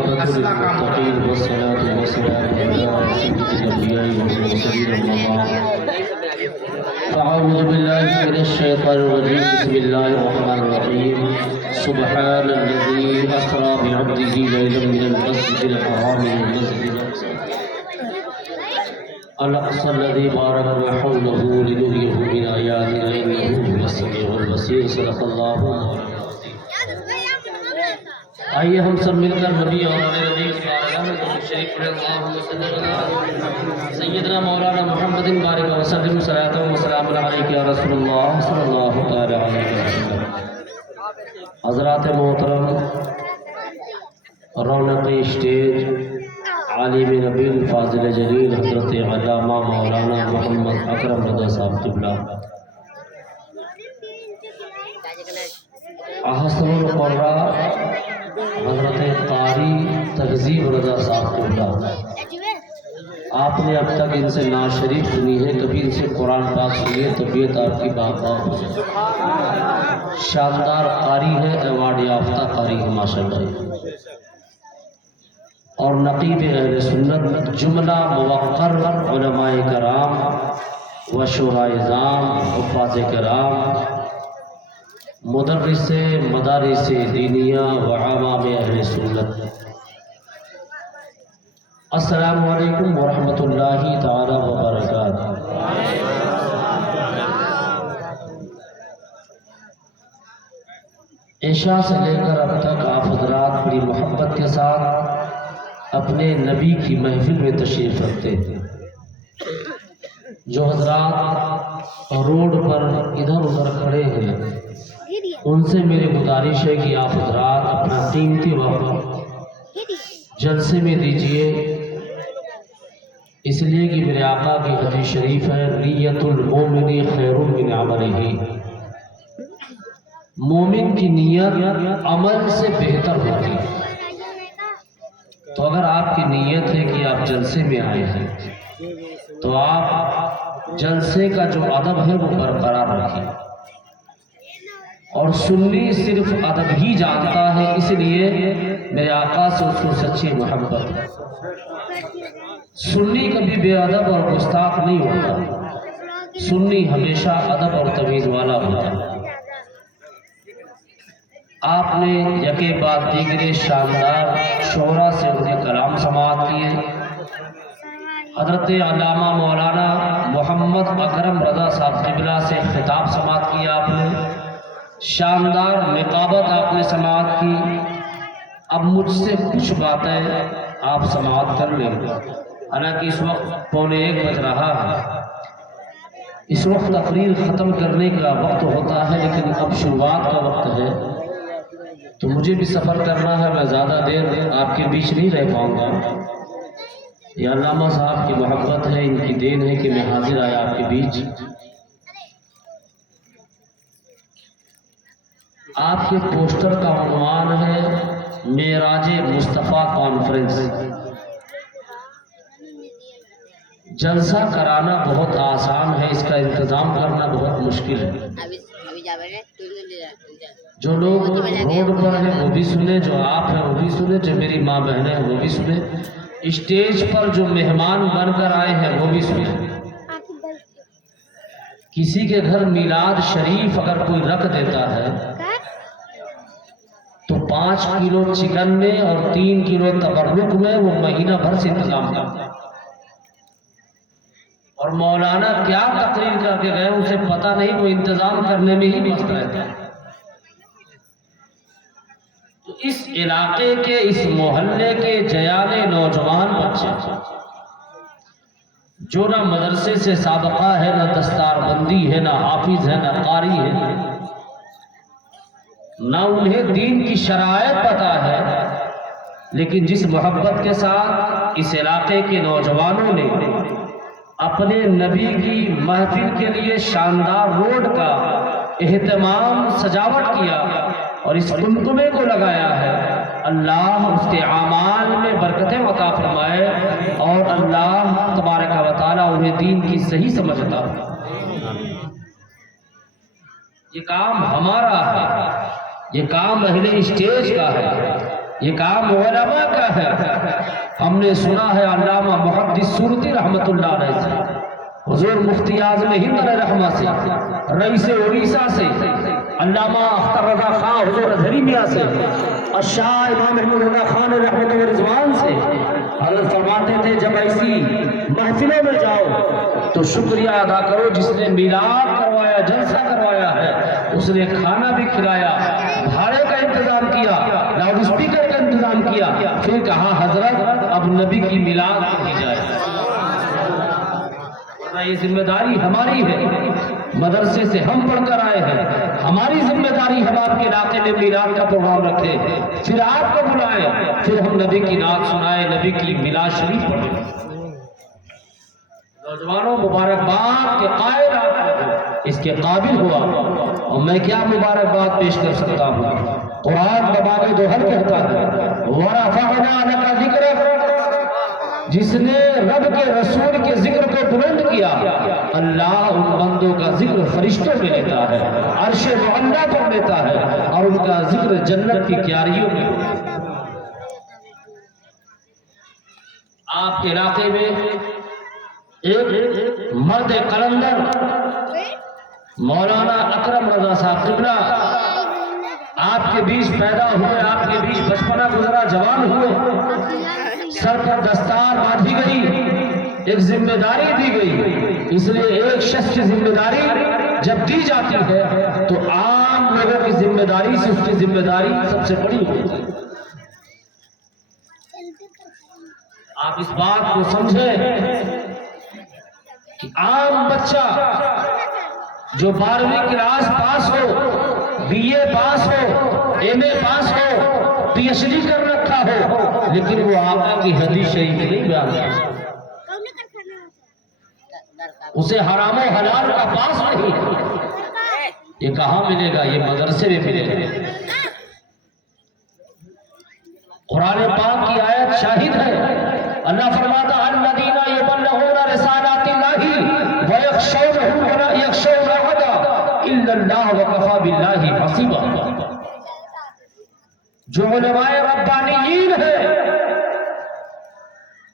والعاقبة للمتقين والصلاة والسلام على سيد الأنبياء والمرسلين أما بعد فأعوذ بالله من الشيطان الرجيم بسم الله الرحمن الرحيم سبحان الذي أسرى بعبده ليلا من المسجد الحرام إلى المسجد الأقصى الذي باركنا حوله لنريه من آياتنا إنه هو السميع البصير صدق الله مولانا آئیے ہم سب مل کر نبی اور آل نبی کی بارگاہ میں درود شریف پڑھیں اللہم صلی علی سیدنا مولانا محمد بارک وسلم صلاۃ و سلام علیک یا رسول اللہ صلی اللہ تعالی علیہ وسلم۔ حضرات محترم، رونق اسٹیج، عالم نبیل فاضل جلیل حضرت علامہ مولانا محمد اکرم رضا صاحب قبلہ، احسن القراء حضرت قاری تہذیب رضا صاحب قبلہ، آپ نے اب تک ان سے نعت شریف سنی ہے، کبھی ان سے قرآن پاک سنی ہے، طبیعت آپ کی باپا شاندار قاری ہے، ایوارڈ یافتہ قاری ہے ماشاءاللہ، اور نقیب اہل سنت، جملہ موقر علماء کرام و شورا اعظام، حفاظ کرام، مدرس مدارس دینیہ و عوام اہل سنت، السلام علیکم ورحمۃ اللہ تعالی وبرکاتہ۔ عشاء سے لے کر اب تک آپ حضرات بڑی محبت کے ساتھ اپنے نبی کی محفل میں تشریف رکھتے تھے۔ جو حضرات روڈ پر ادھر ادھر کھڑے ہیں ان سے میری گزارش ہے کہ آپ حضرات اپنا قیمتی وقت جلسے میں دیجئے، اس لیے کہ میرے آقا کی حدیث شریف ہے نیت المومن خیر من عملہ، مومن کی نیت عمل سے بہتر ہوتی ہے۔ تو اگر آپ کی نیت ہے کہ آپ جلسے میں آئے ہیں تو آپ جلسے کا جو ادب ہے وہ برقرار رکھیں، اور سنی صرف ادب ہی جانتا ہے، اس لیے میرے آقا سے اس کو سچی محبت ہے۔ سنی کبھی بے ادب اور گستاخ نہیں ہوتا، سنی ہمیشہ ادب اور تمیز والا ہوتا ہے۔ آپ نے یکے بعد دیگرے شاندار شعرا سے ان کے کلام سماعت کیے۔ حضرت علامہ مولانا محمد اکرم رضا صاحب قبلہ سے خطاب سماعت کیا آپ نے، شاندار نقابت آپ نے سماعت کی۔ اب مجھ سے کچھ باتیں آپ سماعت کر لیں، حالانکہ اس وقت 1:15 بج رہا ہے، اس وقت تقریر ختم کرنے کا وقت ہوتا ہے، لیکن اب شروعات کا وقت ہے تو مجھے بھی سفر کرنا ہے، میں زیادہ دیر آپ کے بیچ نہیں رہ پاؤں گا۔ یہ علامہ صاحب کی محبت ہے، ان کی دین ہے کہ میں حاضر آیا آپ کے بیچ۔ آپ کے پوسٹر کا عنوان ہے معراج مصطفیٰ کانفرنس۔ جلسہ کرانا بہت آسان ہے، اس کا انتظام کرنا بہت مشکل ہے۔ جو لوگ روڈ پر ہیں وہ بھی سنیں، جو آپ ہیں وہ بھی سنیں، جو میری ماں بہنیں ہیں وہ بھی سنیں، اسٹیج پر جو مہمان بن کر آئے ہیں وہ بھی سنیں۔ کسی کے گھر میلاد شریف اگر کوئی رکھ دیتا ہے تو 5 کلو چکن میں اور 3 کلو تبرک میں وہ مہینہ بھر سے انتظام کرتا ہے، اور مولانا کیا تقریر کر کے گئے اسے پتہ نہیں، وہ انتظام کرنے میں ہی مست رہتا ہے۔ تو اس علاقے کے، اس محلے کے جیانے نوجوان بچے جو نہ مدرسے سے سابقہ ہے، نہ دستار بندی ہے، نہ حافظ ہے، نہ قاری ہے، نہ انہیں دین کی شرائط پتہ ہے، لیکن جس محبت کے ساتھ اس علاقے کے نوجوانوں نے اپنے نبی کی محفل کے لیے شاندار روڈ کا اہتمام سجاوٹ کیا اور اس قمقمے کو لگایا ہے، اللہ اس کے اعمال میں برکتیں عطا فرمائے، اور اللہ تبارک و تعالیٰ انہیں دین کی صحیح سمجھتا ہے۔ یہ کام ہمارا ہے، یہ کام اہل اسٹیج کا ہے، یہ کام علماء کا ہے۔ ہم نے سنا ہے علامہ محدث سورتی رحمت اللہ علیہ سے، حضور مفتی اعظم ہند علیہ رحمہ سے، رئیس اڑیسہ سے، علامہ اختر رضا خان حضور ازہری میاں سے، اور شاہ امام احمد رضا خان رحمت اللہ رضوان سے حضرت فرماتے تھے جب ایسی محفلوں میں جاؤ تو شکریہ ادا کرو جس نے میلاد کروایا، جلسہ کروایا ہے، اس نے کھانا بھی کھلایا، بھاڑے کا انتظام کیا، لاؤڈ اسپیکر کا انتظام کیا، پھر کہا حضرت اب نبی کی میلاد کی جائے۔ یہ ذمہ داری ہماری ہے، مدرسے سے ہم پڑھ کر آئے ہیں، ہماری ذمہ داری ہم آپ کے علاقے میں میلاد کا پروگرام رکھیں، پھر آپ کو بلائیں، پھر ہم نبی کی نعت سنائیں، نبی کی میلاد شریف پڑھیں۔ نوجوانوں مبارکباد کے قائل آپ اس کے قابل ہوا، اور میں کیا مبارکباد پیش کر سکتا ہوں۔ قرآن باب دوہر کہتا ہے وَرَفَعْنَا لَكَ ذِكْرَكَ، جس نے رب کے رسول کے ذکر کو بلند کیا، اللہ ان بندوں کا ذکر فرشتوں میں لیتا ہے، عرش معلیٰ پر لیتا ہے، اور ان کا ذکر جنت کی کیاریوں میں۔ آپ کے علاقے میں ایک مرد قلندر مولانا اکرم رضا صاحب قبلہ آپ کے بیچ پیدا ہوئے، آپ کے بیچ بچپنا گزرا، جوان ہوئے، سر پر دستار باندھی گئی، ایک ذمہ داری دی گئی۔ اس لیے ایک شخص کی ذمہ داری جب دی جاتی ہے تو عام لوگوں کی ذمہ داری سے اس کی ذمہ داری سب سے بڑی ہوتی ہے۔ آپ اس بات کو سمجھیں کہ عام بچہ جو 12ویں کلاس پاس ہو، بی اے پاس ہو، ایم اے پاس ہو، پی ایچ ڈی کر رکھا ہو، لیکن وہ آقا کی حدیث شریف نہیں بیان کرتا، اسے حرام و حلال کا پاس نہیں ہے، یہ کہاں ملے گا؟ یہ مدرسے میں ملے گا۔ قرآن پاک کی آیت شاہد ہے، اللہ فرماتا الذین یبلغون رسالات اللہ ویخشونہ ولا یخشون احدا الا اللہ وکفی باللہ حسیبا۔ جو علماء ربانیین ہیں،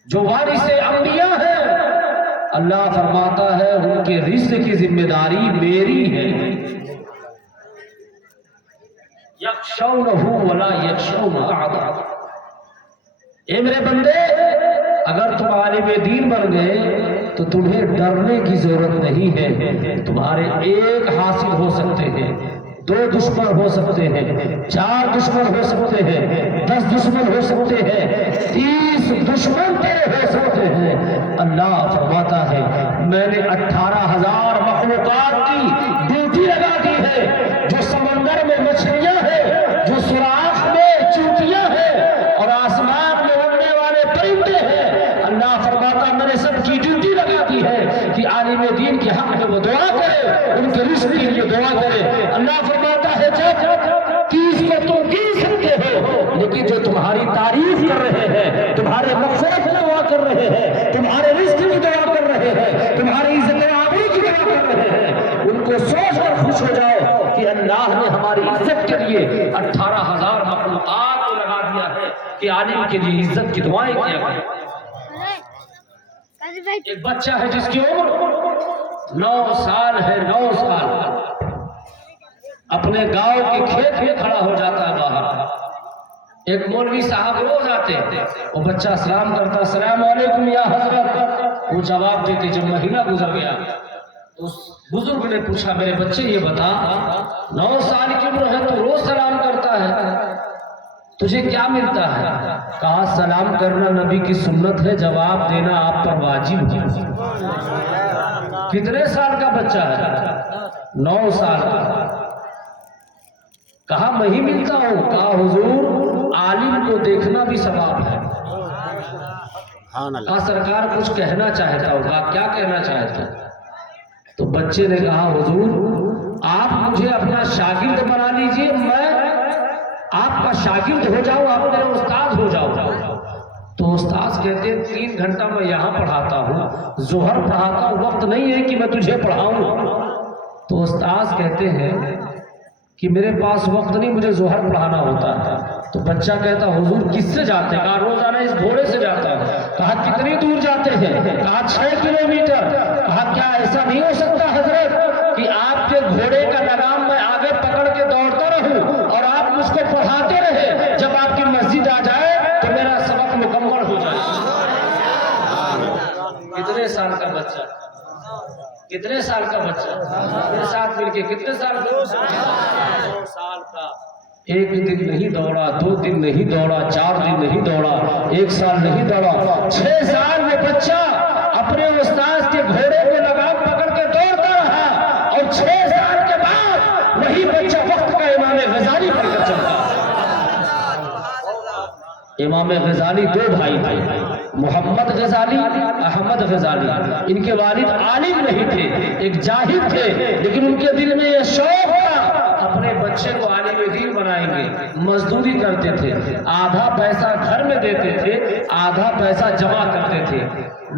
جو وارث انبیاء ہیں، اللہ فرماتا ہے ان کے رزق کی ذمہ داری میری ہے۔ یخشونہ ولا یخشون احدا، اے میرے بندے اگر تم عالم دین بن گئے تو تمہیں ڈرنے کی ضرورت نہیں ہے، تمہارے ایک حاصل ہو سکتے ہیں، 2 دشمن ہو سکتے ہیں، 4 دشمن ہو سکتے ہیں، 10 دشمن ہو سکتے ہیں، 30 دشمن تیرے ہو سکتے ہیں۔ اللہ فرماتا ہے میں نے 18,000 مخلوقات کی ڈیوٹی لگا دی ہے، جو سمندر میں مچھلیاں ہیں، جو سوراخ میں چونٹیاں ہیں، اور آسمان میں اڑنے والے پرندے ہیں۔ اللہ فرماتا میں نے سب کی ڈیوٹی لگا دی ہے کہ عالم دین کے حق میں وہ دعا کرے، ان کے رزق کے لیے دعا کرے۔ اللہ فرماتا ہے جب 30 کو تم گن سکتے ہو، لیکن جو تمہاری تعریف کر رہے ہیں، تمہارے مغفرت کی دعا کر رہے ہیں، تمہارے رزق کی دعا کر رہے ہیں، تمہاری عزت آبرو کی دعا کر رہے ہیں، ان کو سوچ کر خوش ہو جاؤ کہ اللہ نے ہماری عزت کے لیے 18,000 مخلوقات کو لگا دیا ہے کہ عالم کے لیے عزت کی دعائیں کیا کریں۔ ایک بچہ ہے جس کی عمر 9 سال ہے، 9 سال، اپنے گاؤں کے کھیت میں کھڑا ہو جاتا ہے باہر، ایک مولوی صاحب روز آتے، وہ بچہ سلام کرتا، السلام علیکم یا حضرت، وہ جواب دیتے۔ جب مہینہ گزر گیا اس بزرگ نے پوچھا میرے بچے یہ بتا 9 سال کی عمر ہے تو روز سلام کرتا ہے، تجھے کیا ملتا ہے؟ کہا سلام کرنا نبی کی سنت ہے، جواب دینا آپ پر واجب ہے۔ کتنے سال کا بچہ ہے؟ 9 سال کا۔ کہا میں ہی ملتا ہوں؟ کہا حضور عالم کو دیکھنا بھی ثواب ہے۔ کہا سرکار کچھ کہنا چاہتا ہوں۔ کہا کیا کہنا چاہتا؟ تو بچے نے کہا حضور آپ مجھے اپنا شاگرد بنا لیجئے، میں آپ کا شاگرد ہو جاؤں، آپ میرے استاد ہو جاؤ۔ تو استاد کہتے ہیں 3 گھنٹہ میں یہاں پڑھاتا ہوں، ظہر پڑھاتا ہوں، وقت نہیں ہے کہ میں تجھے پڑھاؤں۔ تو استاد کہتے ہیں کہ میرے پاس وقت نہیں، مجھے ظہر پڑھانا ہوتا ہے۔ تو بچہ کہتا حضور کس سے جاتے ہیں؟ کہا روزانہ اس گھوڑے سے جاتا ہوں۔ کہا کتنی دور جاتے ہیں؟ کہا 6 کلومیٹر۔ کہا کیا ایسا نہیں ہو سکتا حضرت کہ آپ کے گھوڑے کا لگام میں آگے پکڑ کے دوڑتا رہوں اور آپ مجھ کو پڑھاتے رہے، جب آپ کی مسجد آ جائے تو میرا سبق مکمل ہو جائے۔ کتنے سال کا بچہ؟ کتنے سال کا بچہ؟ میرے ساتھ مل کے کتنے سال کا؟ 2 سال کا۔ 1 دن نہیں دوڑا، 2 دن نہیں دوڑا، 4 دن نہیں دوڑا، 1 سال نہیں دوڑا، 6 سال میں بچہ اپنے استاذ کے گھوڑے کے لگام پکڑ کے دوڑتا رہا، اور 6 سال کے بعد وہی بچہ وقت کا امام غزالی بن کر چلتا۔ امام غزالی 2 بھائی تھے، محمد غزالی، احمد غزالی۔ ان کے والد عالم نہیں تھے، ایک جاہل تھے، لیکن ان کے دل میں یہ شوق تھا اپنے بچے کو عالم دین بنائیں گے۔ مزدوری کرتے تھے، آدھا پیسہ گھر میں دیتے تھے، آدھا پیسہ جمع کرتے تھے۔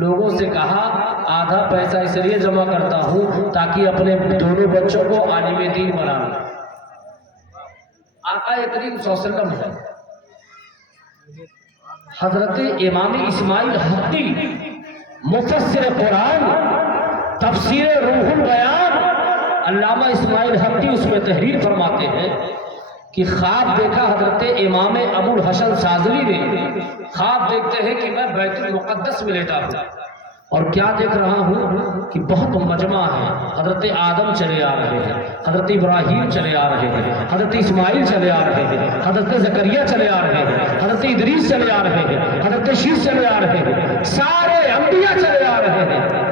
لوگوں سے کہا آدھا پیسہ اس لیے جمع کرتا ہوں تاکہ اپنے دونوں بچوں کو عالم دین بناؤں۔ آقا کریم صلی اللہ علیہ وسلم ہے، حضرت امام اسماعیل حقی مفسر قرآن، تفسیر روح البیان، علامہ اسماعیل حقی اس میں تحریر فرماتے ہیں کہ خواب دیکھا حضرت امام ابو الحسن شاذلی نے۔ خواب دیکھتے ہیں کہ میں بیت المقدس میں لیٹا ہوں اور کیا دیکھ رہا ہوں کہ بہت مجمع ہے، حضرت آدم چلے آ رہے ہیں، حضرت ابراہیم چلے آ رہے ہیں، حضرت اسماعیل چلے آ رہے ہیں، حضرت زکریا چلے آ رہے ہیں، حضرت ادریس چلے آ رہے ہیں، حضرت شیش چلے آ رہے ہیں، سارے انبیاء چلے آ رہے ہیں۔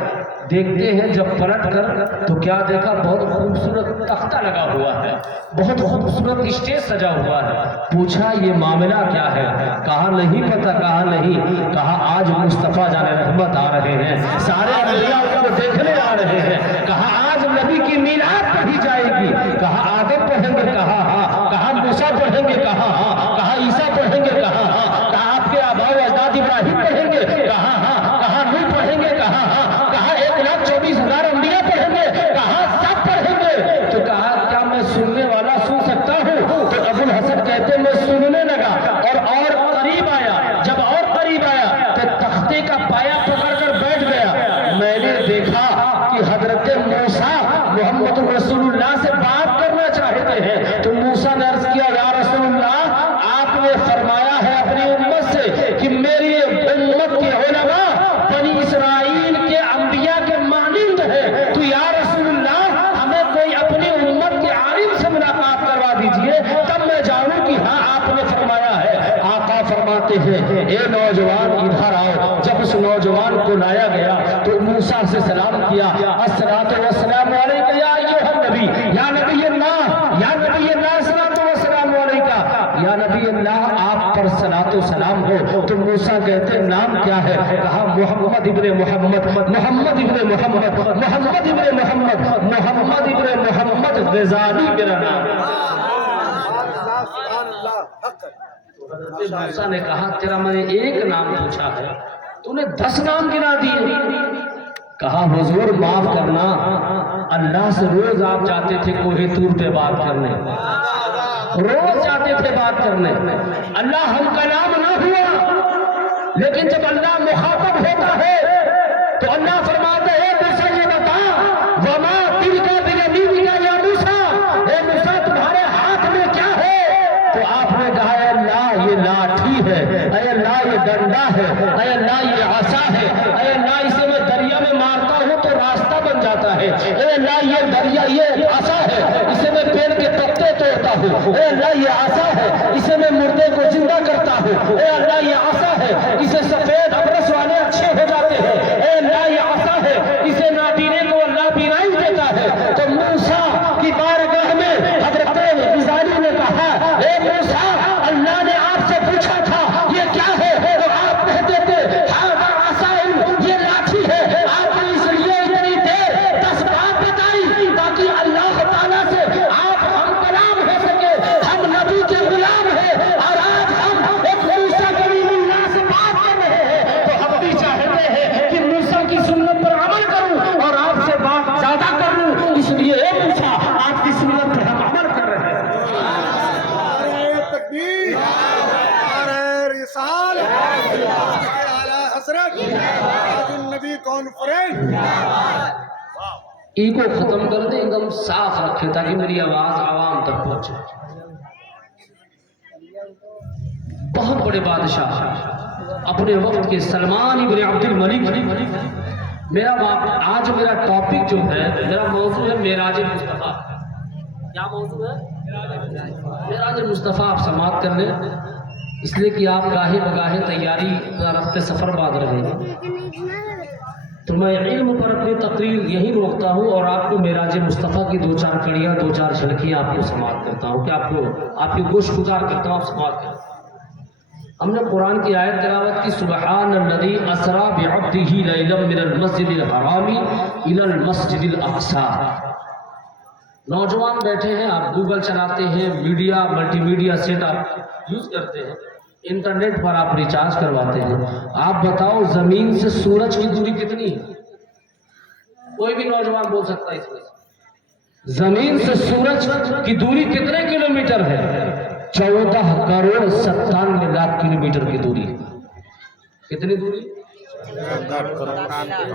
دیکھتے ہیں جب پلٹ کر تو کیا دیکھا، بہت خوبصورت تختہ لگا ہوا ہے، بہت خوبصورت اسٹیج سجا ہوا ہے۔ پوچھا یہ معاملہ کیا ہے؟ کہا نہیں پتہ۔ کہا نہیں؟ کہا آج مصطفیٰ جان رحمت آ رہے ہیں، سارے انبیاء کو دیکھنے آ رہے ہیں۔ کہا آج نبی کی میلاد پڑھی جائے گی۔ کہا آدم پڑھیں گے؟ کہا ہاں۔ کہا موسیٰ پڑھیں گے؟ کہا ہاں۔ کہا عیسیٰ پڑھیں گے؟ کہا ہاں۔ کہا آپ کے آباء و اجداد ابراہیم پڑھیں گے؟ کہا ہاں۔ کہا نوح پڑھیں گے؟ کہا ہاں۔ کہا 1,24,000 انبیاء پڑھیں گے؟ کہا سب پڑھیں گے۔ تو کہا کیا میں سننے والا سن سکتا ہوں؟ تو ابو الحسن کہتے میں سننے لگا اور قریب آیا۔ جب اور قریب آیا تو تختے کا پایا پکڑ کر بیٹھ گیا۔ میں نے دیکھا کہ حضرت موسیٰ محمد رسول اللہ سے بات کرنا چاہتے ہیں۔ تو موسیٰ نے عرض کیا یا رسول اللہ، آپ نے فرمایا ہے اپنی امت سے کہ میری امت کے علماء بنی اسرائیل کے انبیاء کے مانند ہے، تو یا رسول اللہ ہمیں کوئی اپنی امت کے عالم سے ملاقات کروا دیجئے، تب میں جانوں کہ ہاں آپ نے فرمایا ہے۔ آقا فرماتے ہیں اے نوجوان ادھر آؤ۔ جب اس نوجوان کو لایا گیا تو موسیٰ سے سلام کیا، الصلاۃ والسلام علیک یا ایھا النبی، یا نبی اللہ، یا نبی اللہ، الصلاۃ والسلام علیک، یا نبی اللہ آپ پر صلاۃ و سلام ہو۔ تو موسیٰ کہتے نام کیا ہے؟ کہا محمد ابن محمد، محمد ابن محمد، محمد ابن محمد، محمد ابن محمد غزالی میرا نام۔ موسیٰ نے کہا تیرا میں نے 1 نام پوچھا ہے، تو نے 10 نام گنا دیے۔ کہا حضور معاف کرنا، اللہ سے روز آپ جاتے تھے کوہ طور پہ بات کرنے، روز جاتے تھے بات کرنے، اللہ ہم کلام نہ ہوا، لیکن جب اللہ مخاطب ہوتا ہے تو اللہ فرماتے ہیں موسیٰ یہ بتا وما تلک بیمینک یا موسیٰ، اے موسیٰ تمہارے ہاتھ میں کیا ہے؟ تو آپ نے کہا اے اللہ یہ لاٹھی ہے، اے اللہ یہ ڈنڈا ہے، اے اللہ یہ عصا ہے، اے اللہ اسے میں دریا میں مارتا ہوں تو راستہ بن جاتا ہے، اے اللہ یہ دریا یہ عصا ہے اسے میں پیڑ کے پتے توڑتا ہوں، اے اللہ یہ عصا ہے اسے میں مردے کو زندہ کرتا ہوں، اے اللہ یہ عصا ہے اسے سفید ابرص والے اچھے ہو جاتے ہیں، اے اللہ یہ عصا ہے اسے نابینے کو اللہ بینائی دیتا ہے۔ تو موسیٰ کی بارگاہ میں حضرت غزالی نے کہا اے موسیٰ اللہ نے آپ سے پوچھا تھا یہ کیا ہے؟ تو آپ کہتے تھے ہاذا عصا، یہ لاٹھی ہے۔ آپ نے اس لیے اتنی دیر 10 بات بتائی تاکہ اللہ تعالیٰ سے آپ ہم کلام ہو سکے، ہم نبی کے غلام ہیں، اور آج ہم ایک موسیٰ کلیم اللہ سے بات کر حضرت النبی کانفرنس ایگو ختم کر دیں، ایک دم صاف رکھے تاکہ میری آواز عوام تک پہنچے۔ بہت بڑے بادشاہ اپنے وقت کے سلمان ابن عبد الملک، آج میرا ٹاپک جو ہے، میرا موضوع ہے معراج مصطفیٰ۔ کیا موضوع ہے؟ معراج مصطفیٰ۔ آپ سماعت کر لیں، اس لیے کہ آپ گاہے بگاہے تیاری رفتے سفر باندھ رہے ہیں، تو میں علم پر اپنی تقریر یہی روکتا ہوں اور آپ کو معراج مصطفیٰ کی دو چار کڑیاں، دو چار جھلکیاں آپ کو سماعت کرتا ہوں، کہ آپ کی گوش گزار کرتا ہوں، آپ سماعت کریں۔ ہم نے قرآن کی آیت تلاوت کی، سبحان الذی اسری بعبدہ لیلا من المسجد الحرام الی المسجد الاقصی۔ نوجوان بیٹھے ہیں، آپ گوگل چلاتے ہیں، میڈیا ملٹی میڈیا سیٹ آپ یوز کرتے ہیں، انٹرنیٹ پر آپ ریچارج کرواتے ہیں، آپ بتاؤ زمین سے سورج کی دوری کتنی ہے؟ کوئی بھی نوجوان بول سکتا ہے اس میں، زمین سے سورج کی دوری کتنے کلومیٹر ہے؟ 14 کروڑ 97 لاکھ کلومیٹر کی دوری۔ کتنی دوری؟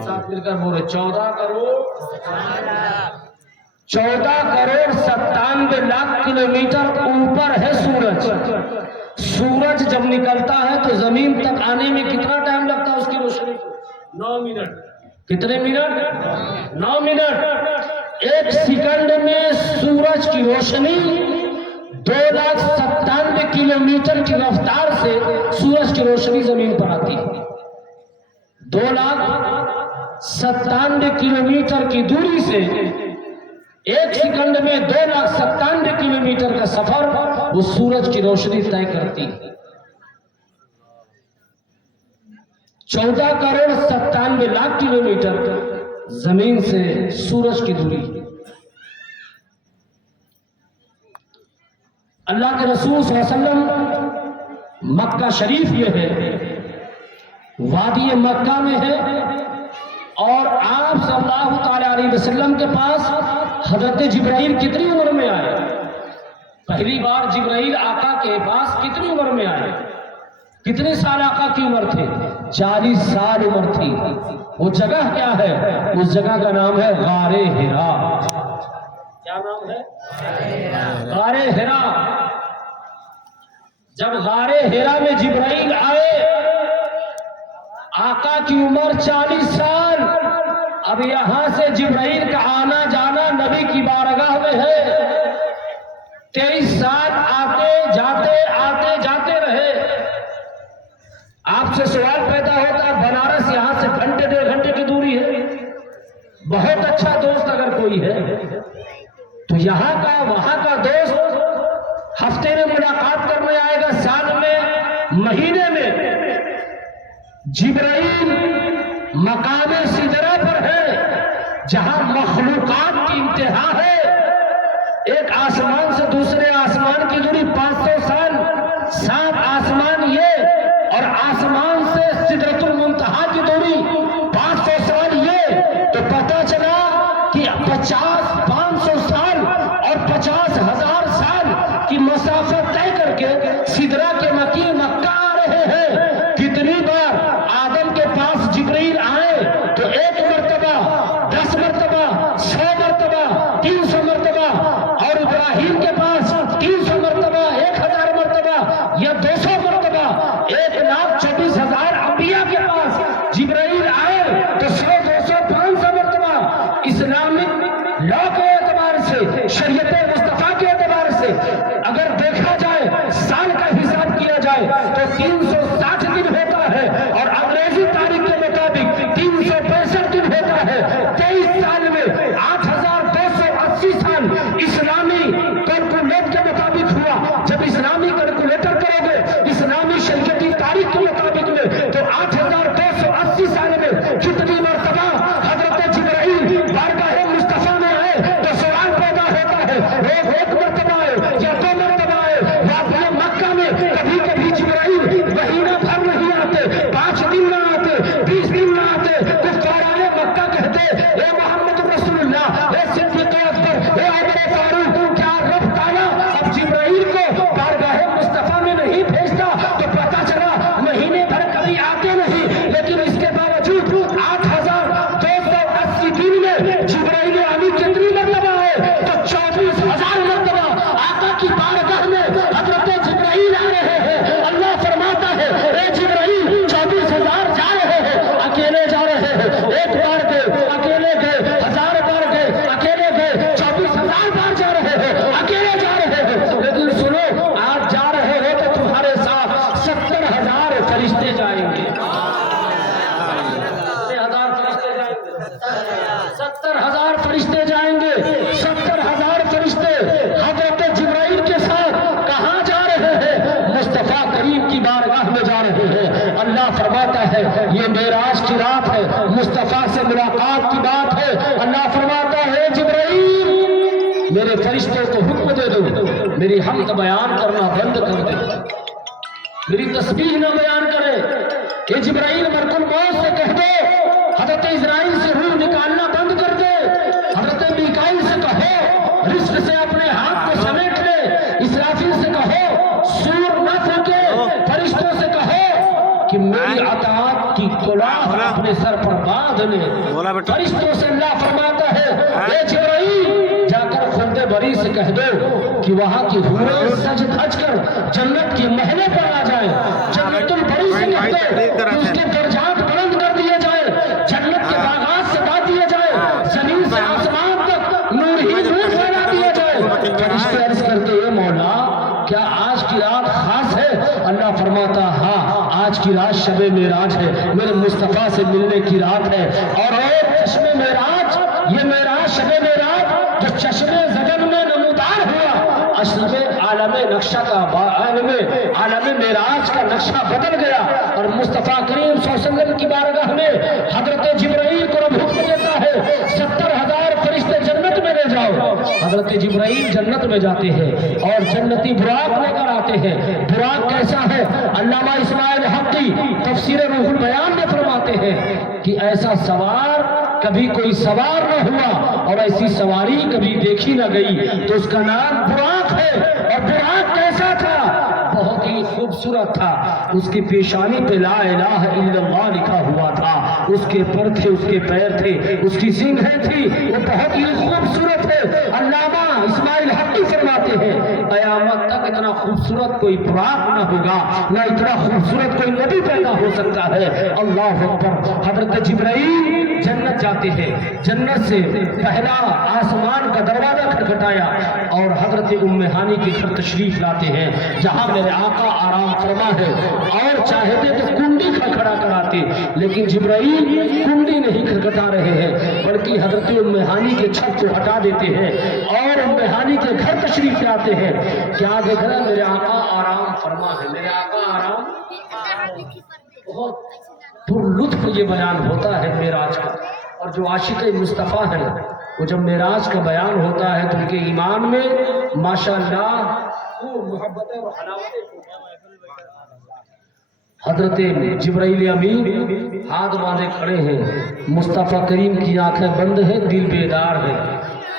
ساتھ مل کر بولے 14 کروڑ 97 لاکھ کلومیٹر اوپر ہے سورج۔ سورج جب نکلتا ہے تو زمین تک آنے میں کتنا ٹائم لگتا ہے اس کی روشنی کو؟ 9 منٹ۔ کتنے منٹ؟ 9 منٹ۔ ایک سیکنڈ میں سورج کی روشنی 2,97,000 کلومیٹر کی رفتار سے سورج کی روشنی زمین پر آتی ہے۔ 2,97,000 کلومیٹر کی دوری سے ایک سیکنڈ میں 2,97,000 کلومیٹر کا سفر وہ سورج کی روشنی طے کرتی ہے۔ 14 کروڑ 97 لاکھ کلومیٹر زمین سے سورج کی دوری۔ اللہ کے رسول صلی اللہ علیہ وسلم مکہ شریف یہ ہے، وادی مکہ میں ہے، اور آپ صلی اللہ تعالی علیہ وسلم کے پاس حضرت جبرائیل کتنی عمر میں آئے؟ پہلی بار جبرائیل آقا کے پاس کتنی عمر میں آئے؟ کتنے سال آقا کی عمر تھے؟ 40 سال عمر تھی۔ وہ جگہ کیا ہے؟ اس جگہ کا نام ہے غار حرا۔ کیا نام ہے؟ غار حرا۔ جب غار حرا میں جبرائیل آئے، آقا کی عمر 40 سال، اب یہاں سے جبرائیل کا آنا جانا نبی کی بارگاہ میں ہے، 23 سال آتے جاتے رہے۔ آپ سے سوال پیدا ہوتا، بنارس یہاں سے گھنٹے 1.5 گھنٹے کی دوری ہے، بہت اچھا دوست اگر کوئی ہے تو یہاں کا وہاں کا دوست ہفتے میں ملاقات کرنے آئے گا، سال میں، مہینے میں۔ جبرائیل مقام سدرہ پر ہے، جہاں مخلوقات کی انتہا ہے۔ ایک آسمان سے دوسرے آسمان کی دوری 500 سال، 7 آسمان یہ، اور آسمان سے سدرۃ المنتہا کی دوری 500 سال یہ، تو پتہ چلا کہ 500 سال اور 50,000 سال کی مسافت طے کر کے سدرہ کے مکی مکہ آ رہے ہیں۔ کتنی بار آدم کے پاس جبرائیل آئے تو 1 مرتبہ، 10 مرتبہ، 100 مرتبہ، 300 مرتبہ، اور ابراہیم کے پاس 300 مرتبہ، 1000 مرتبہ یا 200 مرتبہ، 1,24,000 انبیاء کے پاس جبرائیل آئے تو 100، 200، 500 مرتبہ۔ اسلامک لا کے اعتبار سے، شریعت مصطفیٰ کے اعتبار سے اگر دیکھا جائے، سال کا حساب کیا جائے تو 360 دن ہوتا فرشتے جائیں گے، 70,000 فرشتے جائیں گے، 70,000 فرشتے حضرت جبرائیل کے ساتھ کہاں جا رہے ہیں؟ مصطفیٰ کریم کی بارگاہ میں جا رہے ہیں۔ اللہ فرماتا ہے یہ معراج کی رات ہے، مصطفیٰ سے ملاقات کی بات ہے۔ اللہ فرماتا ہے جبرائیل میرے فرشتوں کو حکم دے دو میری حمد بیان کرنا بند کر دے، میری تسبیح نہ بیان کرے۔ کہ جبرائیل ملک الموت سے کہہ دو حضرت اسرائیل سے روح نکالنا بند کر دے، حضرت میکائیل سے کہو رزق سے اپنے ہاتھ کو سمیٹ لے، اسرافیل سے کہو سور نہ پھونکے، فرشتوں سے کہو کہ میری اطاعت کی کلاه اپنے سر پر باندھ لے۔ فرشتوں سے اللہ فرماتا ہے اے جبرائیل جا کر خلد بری سے کہہ دو کہ وہاں کی حوریں سج دھج کر جنت کی محلے پر آ جائیں، جنت البری سے کہہ دو کہ اس کے درجات بلند کر دیے جائیں، جنت کے باغات سے بات دیے جائے، زمین سے آسمان تک نور ہی نور پھیلا دیا جائے۔ فرشتے عرض کرتے ہیں مولا کیا آج کی رات خاص ہے؟ اللہ فرماتا ہاں آج کی رات شب معراج ہے، میرے مصطفیٰ سے ملنے کی رات ہے۔ اور چشم معراج، یہ معراج شب معراج جو چشم زدن میں نمودار ہوا، اصل میں عالم نقشہ کا عالم معراج کا نقشہ بدل گیا، اور مصطفیٰ کریم صلی اللہ علیہ وسلم کی بارگاہ میں حضرت جبرائیل کو رب حکم دیتا ہے 70,000 فرشتے جنت میں لے جاؤ۔ حضرت جبرائیل جنت میں جاتے ہیں اور جنتی براق لے کر آتے ہیں۔ براق کیسا ہے؟ علامہ اسماعیل حقی تفسیر روح البیان میں فرماتے ہیں کہ ایسا سوار کبھی کوئی سوار نہ ہوا اور ایسی سواری کبھی دیکھی نہ گئی، تو اس کا نام براق ہے۔ اور براق کیسا تھا؟ بہت ہی خوبصورت تھا، اس کی پیشانی پہ لا الہ الا اللہ لکھا ہوا تھا، اس کے پر تھے، اس کے پیر تھے، اس کی سینگیں تھی، وہ بہت ہی خوبصورت ہے۔ علامہ اسماعیل حقی فرماتے ہیں قیامت تک اتنا خوبصورت کوئی براق نہ ہوگا، نہ اتنا خوبصورت کوئی نبی پیدا ہو سکتا ہے۔ اللہ اکبر۔ حضرت جبرائیل جنت جاتے ہیں، جنت سے پہلا آسمان کا دروازہ کھٹکھٹایا اور حضرت ام ہانی کے گھر تشریف لاتے ہیں جہاں میرے آقا آرام فرما ہے، اور چاہتے تو کنڈی کھڑکھڑا کراتے، لیکن جبرائیل کنڈی نہیں کھٹکھٹا رہے ہیں بلکہ حضرت ام ہانی کے چھت کو ہٹا دیتے ہیں اور ام ہانی کے گھر تشریف لاتے ہیں۔ کیا دیکھ رہے ہیں؟ میرے آقا آرام فرما ہے، میرے آقا آرام۔ بہت پر لطف یہ بیان ہوتا ہے معراج کا، اور جو عاشق مصطفیٰ ہے وہ جب معراج کا بیان ہوتا ہے تو ان کے ایمان میں ماشاءاللہ خوب محبت اور حلاوت۔ حضرت جبرائیل امین ہاتھ باندھے کھڑے ہیں، مصطفیٰ کریم کی آنکھیں بند ہیں، دل بیدار ہے،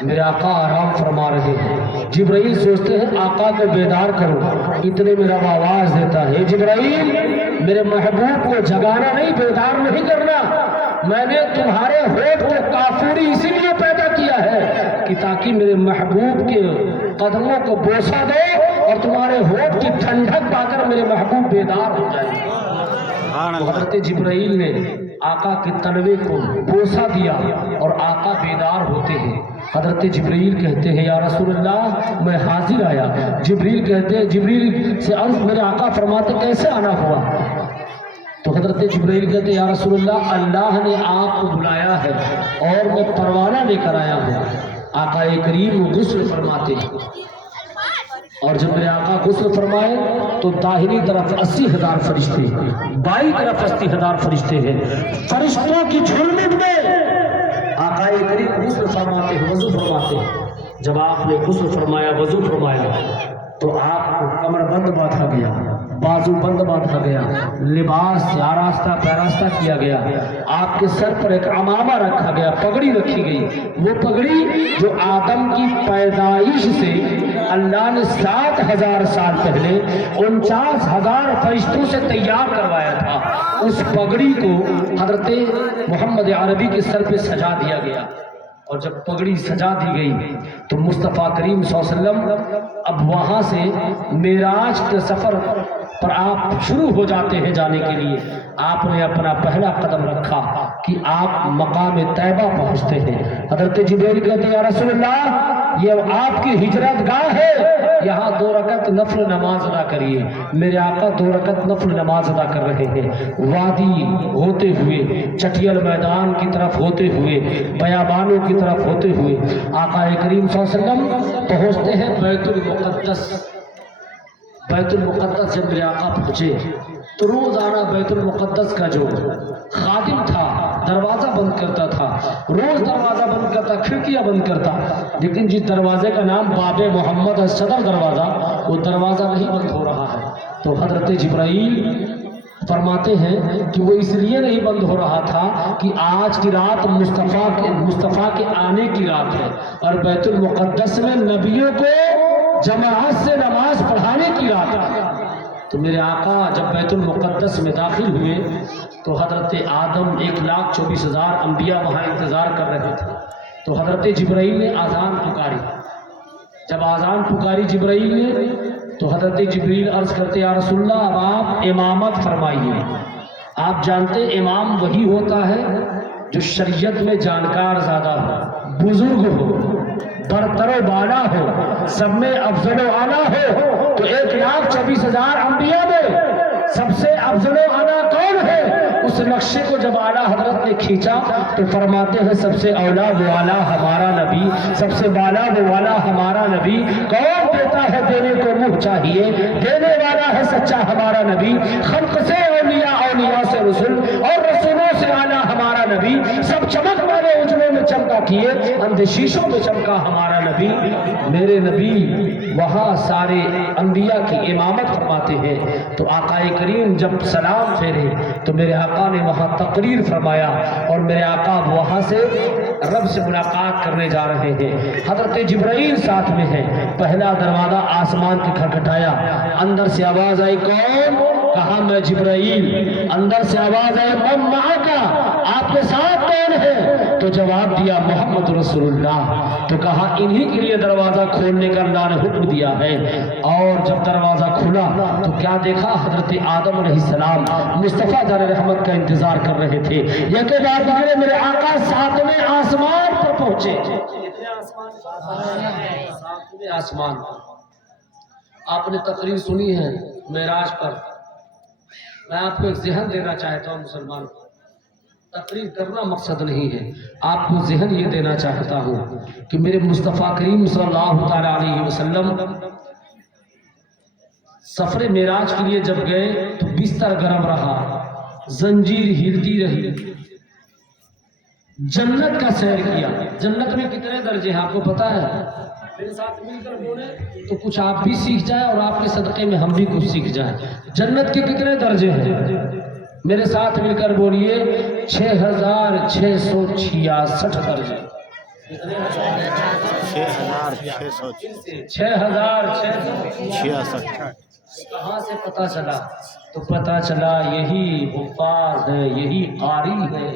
میرے آقا آرام فرما رہے ہیں۔ جبرائیل سوچتے ہیں آقا کو بیدار کرو، اتنے میں رب آواز دیتا ہے جبرائیل میرے محبوب کو جگانا نہیں، بیدار نہیں کرنا، میں نے تمہارے ہونٹ کو کافوری اسی لیے پیدا کیا ہے کہ تاکہ میرے محبوب کے قدموں کو بوسہ دے اور تمہارے ہونٹ کی ٹھنڈک پا کر میرے محبوب بیدار ہو جائے۔ حضرت جبرائیل نے آقا کے تلوے کو بوسہ دیا اور آقا بیدار ہوتے ہیں۔ حضرت جبرائیل کہتے ہیں یا رسول اللہ میں حاضر آیا۔ جبرائیل کہتے ہیں، جبرائیل سے عرض، میرے آقا فرماتے کیسے آنا ہوا؟ تو حضرت جبرائیل کہتے ہیں یا رسول اللہ اللہ نے آپ کو بلایا ہے اور میں پروانہ لے کر آیا ہوں۔ آقا کریم غسل فرماتے ہیں، اور جب میرے آقا غسل فرمائے تو داہنی طرف 80,000 فرشتے، بائیں طرف 80,000 فرشتے ہیں، فرشتوں کی جھلمٹ میں آقا کریم غسل فرماتے ہیں، وضو فرماتے ہیں۔ جب آپ نے غسل فرمایا، وضو فرمایا، تو آپ کو کمر بند باندھا گیا، بازو بند باندھا گیا، لباس آراستہ پیراستہ کیا گیا، آپ کے سر پر ایک عمامہ رکھا گیا، پگڑی رکھی گئی، وہ پگڑی جو آدم کی پیدائش سے اللہ نے 7,000 سال پہلے 49,000 فرشتوں سے تیار کروایا تھا، اس پگڑی کو حضرت محمد عربی کے سر پہ سجا دیا گیا۔ اور جب پگڑی سجا دی گئی تو مصطفیٰ کریم صلی اللہ علیہ وسلم اب وہاں سے معراج کا سفر پر آپ شروع ہو جاتے ہیں جانے کے لیے. آپ نے اپنا پہلا قدم رکھا کہ آپ مقام طیبہ پہنچتے ہیں. حضرت جبریل کہتے ہیں یا رسول اللہ یہ آپ کی ہجرت گاہ ہے, یہاں 2 رکعت نفل نماز ادا کریے. میرے آقا 2 رکعت نفل نماز ادا کر رہے ہیں. وادی ہوتے ہوئے, چٹیل میدان کی طرف ہوتے ہوئے, بیابانوں کی طرف ہوتے ہوئے آقا کریم صلی اللہ علیہ وسلم پہنچتے ہیں بیت المقدس. بیت المقدس جب میرے آقا پہنچے تو روزانہ بیت المقدس کا جو خادم تھا دروازہ بند کرتا تھا, روز دروازہ بند کرتا, کھڑکیاں بند کرتا, لیکن جس دروازے کا نام باب محمد صدر دروازہ, وہ دروازہ نہیں بند ہو رہا ہے. تو حضرت جبرائیل فرماتے ہیں کہ وہ اس لیے نہیں بند ہو رہا تھا کہ آج کی رات مصطفیٰ کے آنے کی رات ہے اور بیت المقدس میں نبیوں کو جماعت سے نماز پڑھانے کی رات ہے. تو میرے آقا جب بیت المقدس میں داخل ہوئے تو حضرت آدم 1,24,000 انبیاء وہاں انتظار کر رہے تھے. تو حضرت جبرائیل نے آذان پکاری. جب آذان پکاری جبرائیل نے تو حضرت جبریل عرض کرتے یا رسول اللہ اب آپ امامت فرمائیے. آپ جانتے امام وہی ہوتا ہے جو شریعت میں جانکار زیادہ ہو, بزرگ ہو, برتر و بالا ہو, سب میں افضل و اعلیٰ ہو. تو 1,24,000 انبیاء میں سب سے افضل و اعلیٰ کون ہے؟ اس نقشے کو جب اعلیٰ حضرت نے کھینچا تو فرماتے ہیں سب سے اولا و اعلیٰ ہمارا نبی, سب سے بالا و والا ہمارا نبی. کون دیتا ہے دینے کو منہ چاہیے, دینے والا ہے سچا ہمارا نبی. خلق سے اولیاء, اولیاء سے رسول اور رسولوں سے اعلیٰ ہمارا نبی. سب چمک والے اجلوں میں چمکا کیے, اندھے میں چمکا ہمارا نبی. میرے نبی وہاں سارے انبیاء کی امامت فرماتے ہیں. تو آقا کریم جب سلام پھیرے تو میرے آقا نے وہاں تقریر فرمایا اور میرے آقا وہاں سے رب سے ملاقات کرنے جا رہے ہیں. حضرت جبرائیل ساتھ میں ہے. پہلا دروازہ آسمان کے کھٹکھٹایا, اندر سے آواز آئی کون؟ کہا میں جبرائیل. اندر سے آواز آئی من معک, آپ کے ساتھ کون ہے؟ تو جواب دیا محمد رسول اللہ. تو کہا انہی کے لیے دروازہ کھولنے کا اللہ نے حکم دیا ہے. اور جب دروازہ کھلا تو کیا دیکھا؟ حضرت آدم علیہ السلام مصطفیٰ جان رحمت کا انتظار کر رہے تھے. یہ کہ بات میرے آقا 7ویں آسمان پر پہنچے. ساتویں آسمان. آپ نے تقریر سنی ہے معراج پر. میں آپ کو ایک ذہن دینا چاہتا ہوں مسلمان کو. تقریر کرنا مقصد نہیں ہے, آپ کو ذہن یہ دینا چاہتا ہوں کہ میرے مصطفیٰ کریم صلی اللہ تعالیٰ علیہ وسلم سفر معراج کے لیے جب گئے تو بستر گرم رہا, زنجیر ہلتی رہی. جنت کا سیر کیا. جنت میں کتنے درجے ہیں آپ کو پتا ہے؟ میرے ساتھ مل کر بولے تو کچھ آپ بھی سیکھ جائیں اور آپ کے صدقے میں ہم بھی کچھ سیکھ جائیں. جنت کے کتنے درجے ہیں؟ میرے ساتھ مل کر بولیے 6,666 درجے. 6,666. کہاں سے پتا چلا؟ تو پتا چلا یہی حفاظ ہے, یہی قاری ہے,